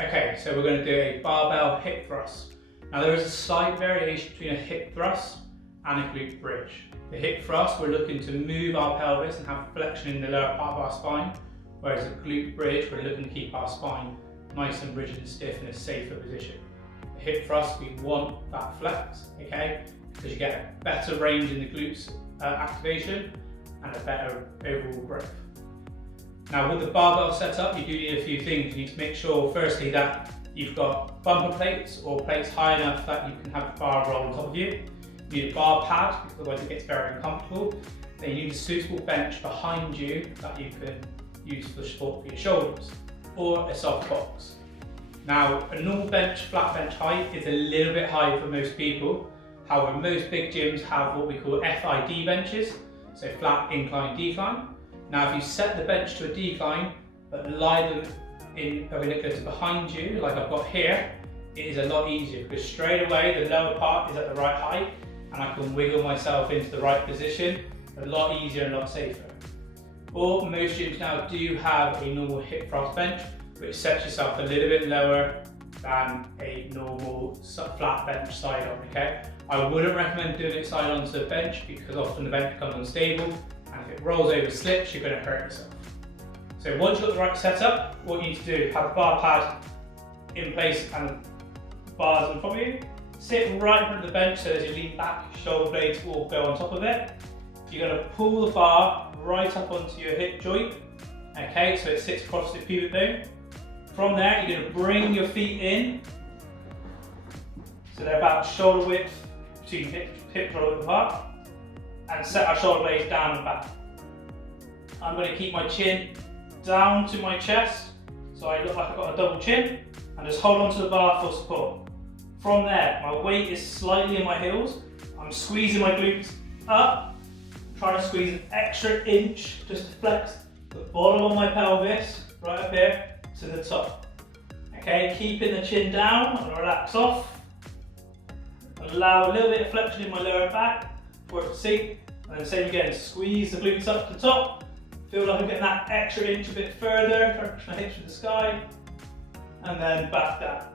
Okay, so we're going to do a barbell hip thrust. Now there is a slight variation between a hip thrust and a glute bridge. The hip thrust, we're looking to move our pelvis and have flexion in the lower part of our spine, whereas a glute bridge, we're looking to keep our spine nice and rigid and stiff in a safer position. The hip thrust, we want that flex, okay, because you get a better range in the glutes activation and a better overall growth. Now with the barbell setup, you do need a few things. You need to make sure firstly that you've got bumper plates or plates high enough that you can have the bar roll on top of you. You need a bar pad, because otherwise it gets very uncomfortable. Then you need a suitable bench behind you that you can use for support for your shoulders, or a soft box. Now a normal bench, flat bench height is a little bit high for most people. However, most big gyms have what we call FID benches, so flat incline decline. Now if you set the bench to a decline, but lie them in perpendicular to behind you, like I've got here, it is a lot easier because straight away the lower part is at the right height and I can wiggle myself into the right position, a lot easier and a lot safer. Or most gyms now do have a normal hip thrust bench, which sets yourself a little bit lower than a normal flat bench side on, okay? I wouldn't recommend doing it side on to the bench because often the bench becomes unstable, and if it rolls over, slips, you're going to hurt yourself. So once you've got the right setup, what you need to do is have a bar pad in place and bars in front of you. Sit right in front of the bench so as you lean back, shoulder blades will go on top of it. You're going to pull the bar right up onto your hip joint, okay, so it sits across the pubic bone. From there, you're going to bring your feet in, so they're about shoulder width between hip shoulder width apart, and set our shoulder blades down and back. I'm going to keep my chin down to my chest, so I look like I've got a double chin, and just hold onto the bar for support. From there, my weight is slightly in my heels. I'm squeezing my glutes up, trying to squeeze an extra inch just to flex the bottom of my pelvis right up here to the top. Okay, keeping the chin down and relax off. Allow a little bit of flexion in my lower back for it to sink. And then same again, squeeze the glutes up to the top. Feel like I'm getting that extra inch a bit further, touch my hips to the sky. And then back down.